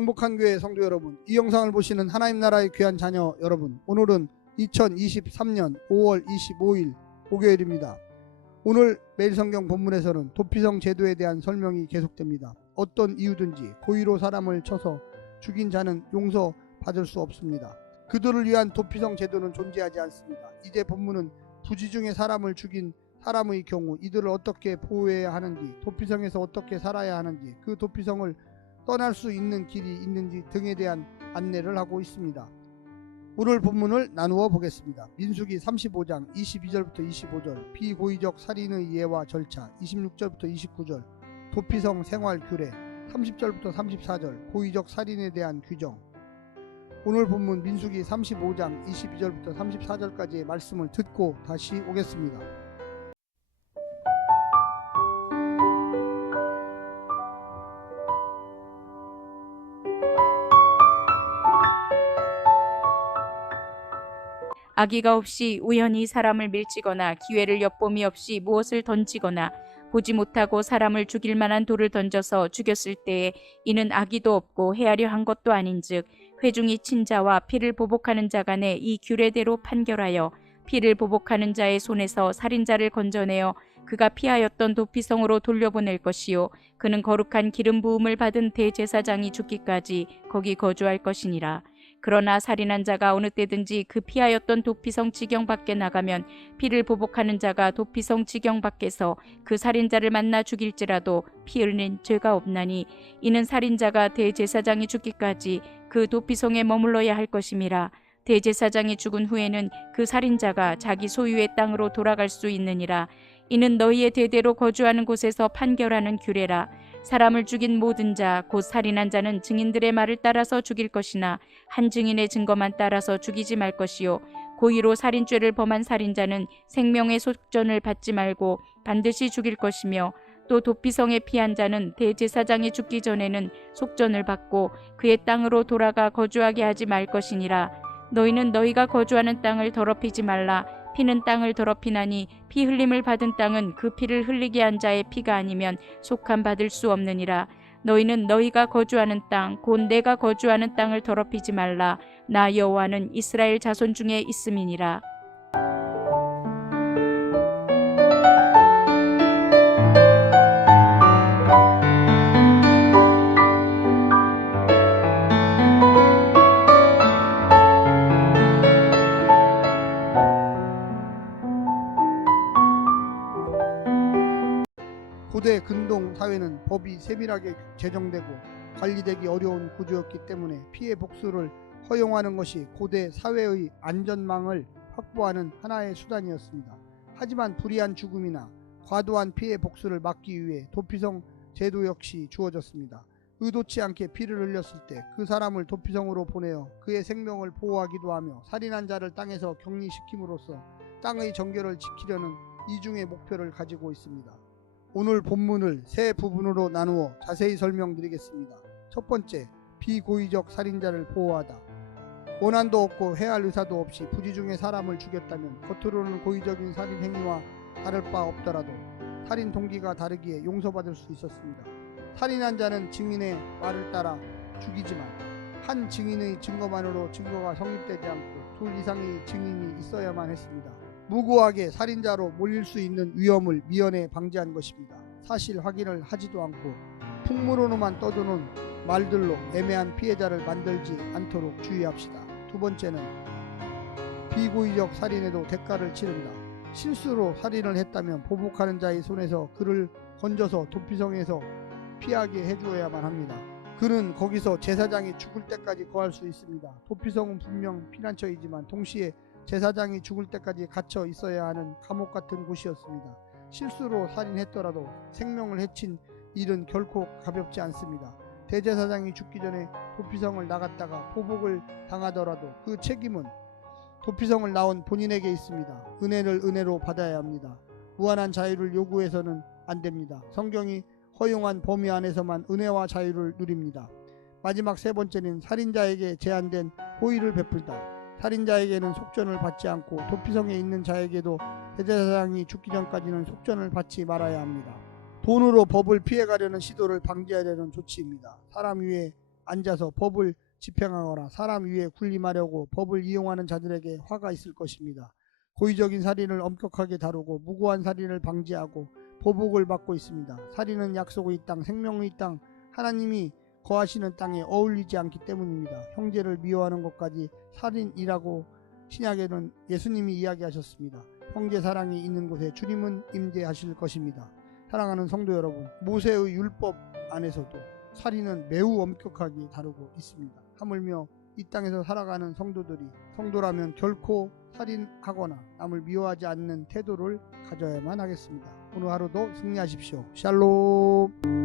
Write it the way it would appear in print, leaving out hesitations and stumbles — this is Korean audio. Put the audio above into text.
행복한 교회 성도 여러분, 이 영상을 보시는 하나님 나라의 귀한 자녀 여러분, 오늘은 2023년 5월 25일 목요일입니다. 오늘 매일 성경 본문에서는 도피성 제도에 대한 설명이 계속됩니다. 어떤 이유든지 고의로 사람을 쳐서 죽인 자는 용서받을 수 없습니다. 그들을 위한 도피성 제도는 존재하지 않습니다. 이제 본문은 부지 중에 사람을 죽인 사람의 경우 이들을 어떻게 보호해야 하는지, 도피성에서 어떻게 살아야 하는지, 그 도피성을 떠날 수 있는 길이 있는지 등에 대한 안내를 하고 있습니다. 오늘 본문을 나누어 보겠습니다. 민수기 35장 22절부터 25절, 비고의적 살인의 예와 절차 26절부터 29절, 도피성 생활 규례 30절부터 34절, 고의적 살인에 대한 규정. 오늘 본문 민수기 35장 22절부터 34절까지의 말씀을 듣고 다시 오겠습니다. 악의가 없이 우연히 사람을 밀치거나 기회를 엿봄이 없이 무엇을 던지거나 보지 못하고 사람을 죽일 만한 돌을 던져서 죽였을 때에 이는 악의도 없고 헤아려 한 것도 아닌즉 회중이 친 자와 피를 보복하는 자 간에 이 규례대로 판결하여 피를 보복하는 자의 손에서 살인자를 건져내어 그가 피하였던 도피성으로 돌려보낼 것이요 그는 거룩한 기름 부음을 받은 대제사장이 죽기까지 거기 거주할 것이니라. 그러나 살인한 자가 어느 때든지 그 피하였던 도피성 지경 밖에 나가면 피를 보복하는 자가 도피성 지경 밖에서 그 살인자를 만나 죽일지라도 피 흘린 죄가 없나니 이는 살인자가 대제사장이 죽기까지 그 도피성에 머물러야 할 것임이라. 대제사장이 죽은 후에는 그 살인자가 자기 소유의 땅으로 돌아갈 수 있느니라. 이는 너희의 대대로 거주하는 곳에서 판결하는 규례라. 사람을 죽인 모든 자 곧 살인한 자는 증인들의 말을 따라서 죽일 것이나 한 증인의 증거만 따라서 죽이지 말 것이요 고의로 살인죄를 범한 살인자는 생명의 속전을 받지 말고 반드시 죽일 것이며 또 도피성에 피한 자는 대제사장이 죽기 전에는 속전을 받고 그의 땅으로 돌아가 거주하게 하지 말 것이니라. 너희는 너희가 거주하는 땅을 더럽히지 말라. 피는 땅을 더럽히나니 피 흘림을 받은 땅은 그 피를 흘리게 한 자의 피가 아니면 속함 받을 수 없느니라. 너희는 너희가 거주하는 땅 곧 내가 거주하는 땅을 더럽히지 말라. 나 여호와는 이스라엘 자손 중에 있음이니라. 고대 근동 사회는 법이 세밀하게 제정되고 관리되기 어려운 구조였기 때문에 피해 복수를 허용하는 것이 고대 사회의 안전망을 확보하는 하나의 수단이었습니다. 하지만 불의한 죽음이나 과도한 피해 복수를 막기 위해 도피성 제도 역시 주어졌습니다. 의도치 않게 피를 흘렸을 때 그 사람을 도피성으로 보내어 그의 생명을 보호하기도 하며 살인한 자를 땅에서 격리시킴으로써 땅의 정결을 지키려는 이중의 목표를 가지고 있습니다. 오늘 본문을 세 부분으로 나누어 자세히 설명드리겠습니다. 첫 번째, 비고의적 살인자를 보호하다. 원한도 없고 해할 의사도 없이 부지 중에 사람을 죽였다면 겉으로는 고의적인 살인 행위와 다를 바 없더라도 살인 동기가 다르기에 용서받을 수 있었습니다. 살인한 자는 증인의 말을 따라 죽이지만 한 증인의 증거만으로 증거가 성립되지 않고 둘 이상의 증인이 있어야만 했습니다. 무고하게 살인자로 몰릴 수 있는 위험을 미연에 방지한 것입니다. 사실 확인을 하지도 않고 풍문으로만 떠도는 말들로 애매한 피해자를 만들지 않도록 주의합시다. 두 번째는 비고의적 살인에도 대가를 치른다. 실수로 살인을 했다면 보복하는 자의 손에서 그를 건져서 도피성에서 피하게 해주어야만 합니다. 그는 거기서 제사장이 죽을 때까지 거할 수 있습니다. 도피성은 분명 피난처이지만 동시에 제사장이 죽을 때까지 갇혀 있어야 하는 감옥 같은 곳이었습니다. 실수로 살인했더라도 생명을 해친 일은 결코 가볍지 않습니다. 대제사장이 죽기 전에 도피성을 나갔다가 보복을 당하더라도 그 책임은 도피성을 나온 본인에게 있습니다. 은혜를 은혜로 받아야 합니다. 무한한 자유를 요구해서는 안 됩니다. 성경이 허용한 범위 안에서만 은혜와 자유를 누립니다. 마지막 세 번째는 살인자에게 제한된 호의를 베풀다. 살인자에게는 속전을 받지 않고 도피성에 있는 자에게도 대제사장이 죽기 전까지는 속전을 받지 말아야 합니다. 돈으로 법을 피해가려는 시도를 방지하려는 조치입니다. 사람 위에 앉아서 법을 집행하거나 사람 위에 군림하려고 법을 이용하는 자들에게 화가 있을 것입니다. 고의적인 살인을 엄격하게 다루고 무고한 살인을 방지하고 보복을 받고 있습니다. 살인은 약속의 땅, 생명의 땅, 하나님이 거하시는 땅에 어울리지 않기 때문입니다. 형제를 미워하는 것까지 살인이라고 신약에는 예수님이 이야기하셨습니다. 형제 사랑이 있는 곳에 주님은 임재하실 것입니다. 사랑하는 성도 여러분, 모세의 율법 안에서도 살인은 매우 엄격하게 다루고 있습니다. 하물며 이 땅에서 살아가는 성도라면 결코 살인하거나 남을 미워하지 않는 태도를 가져야만 하겠습니다. 오늘 하루도 승리하십시오. 샬롬.